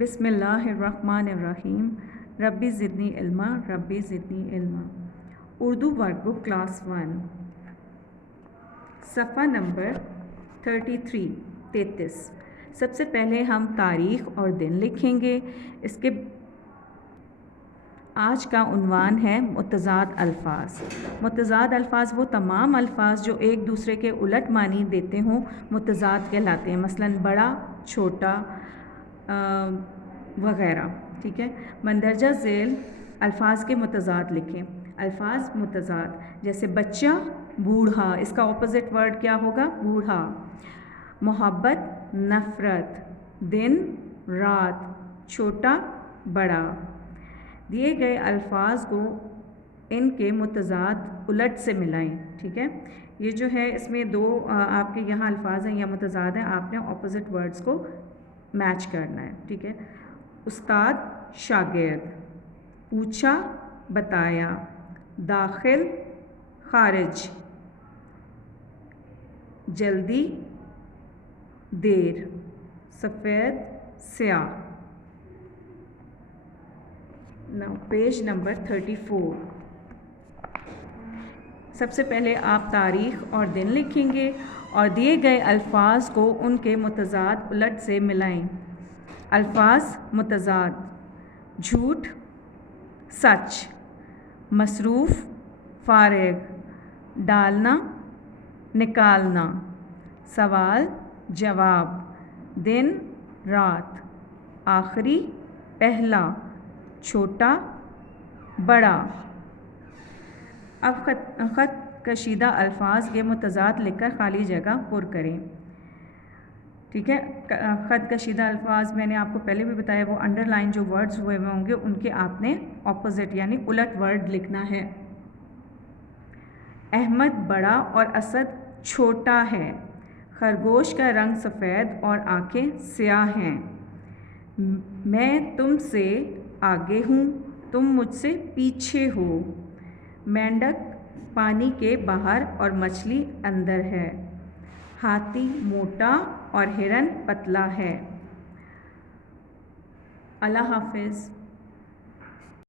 بسم اللہ الرحمن الرحیم. ربی زدنی علما، ربی زدنی علما. اردو ورک بک کلاس 1 صفحہ نمبر 33. سب سے پہلے ہم تاریخ اور دن لکھیں گے. اس کے آج کا عنوان ہے متضاد الفاظ. متضاد الفاظ وہ تمام الفاظ جو ایک دوسرے کے الٹ معنی دیتے ہوں متضاد کہلاتے ہیں. مثلاً بڑا، چھوٹا وغیرہ. ٹھیک ہے. مندرجہ ذیل الفاظ کے متضاد لکھیں. الفاظ متضاد جیسے بچہ، بوڑھا، اس کا اپوزٹ ورڈ کیا ہوگا؟ بوڑھا. محبت، نفرت. دن، رات. چھوٹا، بڑا. دیے گئے الفاظ کو ان کے متضاد الٹ سے ملائیں. ٹھیک ہے. یہ جو ہے اس میں دو آپ کے یہاں الفاظ ہیں یا متضاد ہیں، آپ نے اپوزٹ ورڈز کو میچ کرنا ہے. ٹھیک ہے. استاد، شاگرد. پوچھا، بتایا. داخل، خارج. جلدی، دیر. سفید، سیاہ. Page number 34. سب سے پہلے آپ تاریخ اور دن لکھیں گے اور دیے گئے الفاظ کو ان کے متضاد الٹ سے ملائیں. الفاظ متضاد: جھوٹ، سچ. مصروف، فارغ. ڈالنا، نکالنا. سوال، جواب. دن، رات. آخری، پہلا. چھوٹا، بڑا. اب خط کشیدہ الفاظ کے متضاد لکھ کر خالی جگہ پر کریں. ٹھیک ہے. خط کشیدہ الفاظ میں نے آپ کو پہلے بھی بتایا، وہ انڈر لائن جو ورڈز ہوئے ہوں گے ان کے آپ نے اپوزٹ یعنی الٹ ورڈ لکھنا ہے. احمد بڑا اور اسد چھوٹا ہے. خرگوش کا رنگ سفید اور آنکھیں سیاہ ہیں. میں تم سے آگے ہوں، تم مجھ سے پیچھے ہو. مینڈک پانی کے باہر اور مچھلی اندر ہے. ہاتھی موٹا اور ہرن پتلا ہے. اللہ حافظ.